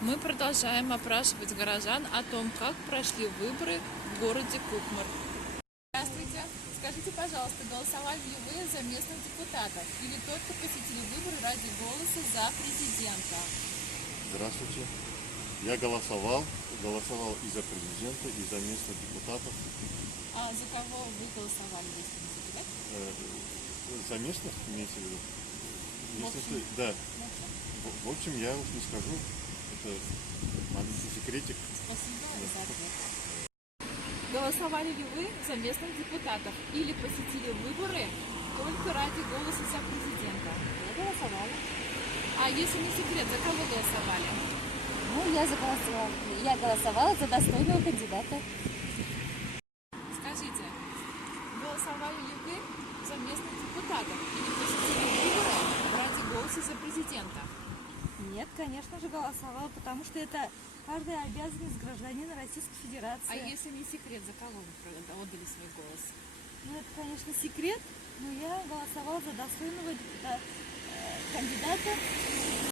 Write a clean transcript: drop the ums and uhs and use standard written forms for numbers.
Мы продолжаем опрашивать горожан о том, как прошли выборы в городе Кукмар. Здравствуйте. Скажите, пожалуйста, голосовали ли вы за местных депутатов или только посетили выборы ради голоса за президента? Здравствуйте. Я голосовал и за президента, и за местных депутатов. А за кого вы голосовали, если не секрет? За местных, имеете в виду? В общем. Да. Ну, В общем, я уж не скажу. Это маленький секретик. спасибо за ответ. Голосовали ли вы за местных депутатов или посетили выборы только ради голоса за президента? Я голосовала. А если не секрет, за кого голосовали? Я голосовала за достойного кандидата. Скажите, голосовали ли вы за местных депутатов или посетили выборы ради голоса за президента? Нет, конечно же, голосовала, потому что это каждая обязанность гражданина Российской Федерации. А если не секрет, за кого вы отдали свой голос? Ну, это, конечно, секрет, но я голосовала за достойного кандидата